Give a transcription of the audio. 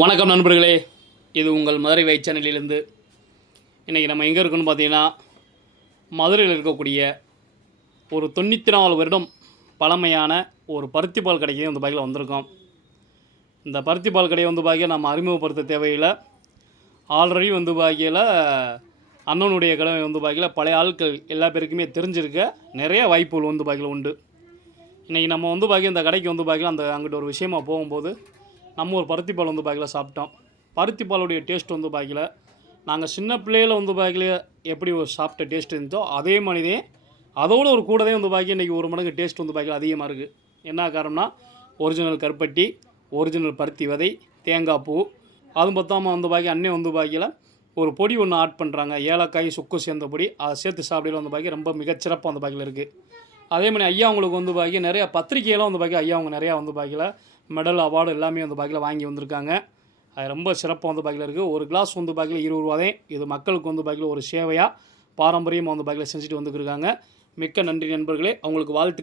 வணக்கம் நண்பர்களே, இது உங்கள் மதுரை வை சேனலிலிருந்து. இன்றைக்கி நம்ம எங்கே இருக்குன்னு பார்த்தீங்கன்னா, மதுரையில் இருக்கக்கூடிய ஒரு 94 வருடம் பழமையான ஒரு பருத்தி பால் கடைக்கு வந்து பாக்கில் வந்திருக்கோம். இந்த பருத்தி பால் கடையை வந்து பாக்கிய நம்ம அறிமுகப்படுத்த தேவையில்லை. ஆல்ரெடி வந்து பாக்கியில் அண்ணனுடைய கடை வந்து பாக்கியில் பழைய ஆட்கள் எல்லா பேருக்குமே தெரிஞ்சிருக்க நிறைய வாய்ப்புகள் வந்து பாக்கியில் உண்டு. இன்றைக்கி நம்ம வந்து பாக்கிய இந்த கடைக்கு வந்து பாக்கியில் அங்கிட்ட ஒரு விஷயமாக போகும்போது நம்ம ஒரு பருத்தி பால் வந்து பாக்கில் சாப்பிட்டோம். பருத்தி பாலுடைய டேஸ்ட் வந்து பாக்கில் நாங்கள் சின்ன பிள்ளையில் வந்து பாக்கில் எப்படி ஒரு சாப்பிட்ட டேஸ்ட் இருந்தோ அதே மாதிரியே அதோடு ஒரு கூடவே வந்து பாக்கி இன்றைக்கி ஒரு மடங்கு டேஸ்ட் வந்து பாக்கில் அதிகமாக இருக்குது. என்ன காரணம்னா ஒரிஜினல் கருப்பட்டி, ஒரிஜினல் பருத்தி விதை, தேங்காய் பூ, அதுவும் பற்றாமல் வந்து பாக்கி அண்ணே வந்து பாக்கியில் ஒரு பொடி ஒன்று ஆட் பண்ணுறாங்க. ஏலக்காய் சுக்கு சேர்ந்த பொடி, அதை சேர்த்து சாப்பிடையில் வந்து பாக்கி ரொம்ப மிகச்சிறப்பாக வந்து பாக்கில் இருக்குது. அதே மாதிரி ஐயா அவங்களுக்கு வந்து பாக்கி நிறையா பத்திரிகையெல்லாம் வந்து பாக்கி ஐயா அவங்க நிறையா வந்து பாக்கியில் மெடல் அவார்டு எல்லாமே வந்து பாக்கியில் வாங்கி வந்திருக்காங்க. அது ரொம்ப சிறப்பாக வந்து பாக்கியில் இருக்குது. ஒரு கிளாஸ் வந்து பாக்கியில் 20 ரூபாதே. இது மக்களுக்கு வந்து பாக்கியில் ஒரு சேவையாக பாரம்பரியமாக வந்து பாக்கியில் செஞ்சுட்டு வந்துருக்காங்க. மிக்க நன்றி நண்பர்களே. அவங்களுக்கு வாழ்த்துக்கள்.